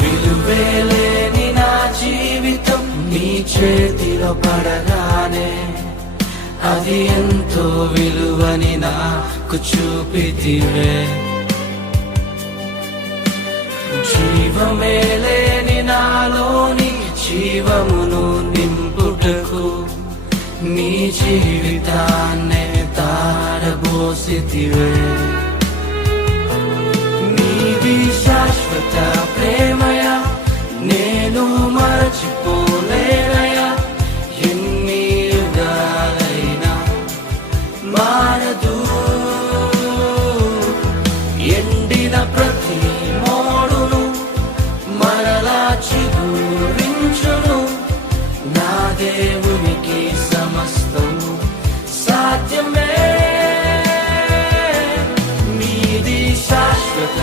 విలువేలేని నా జీవితం నీ చేతిలో పడగానే అది ఎంతో విలువని నాకు చూపితివే. జీవమే లేని నాలోని జీవమును నింపుటకు నీ జీవితాన్నే తారబోసితివే. నీది శాశ్వత ప్రేమయ నేను మరచిపోలేనయా. ఎన్ని యుగాలైనా మారదు. ఎండిన ప్రతి మోడును మరలా చిగురించును. నా దేవునికి సమస్తము సాధ్యమే. నీది శాశ్వత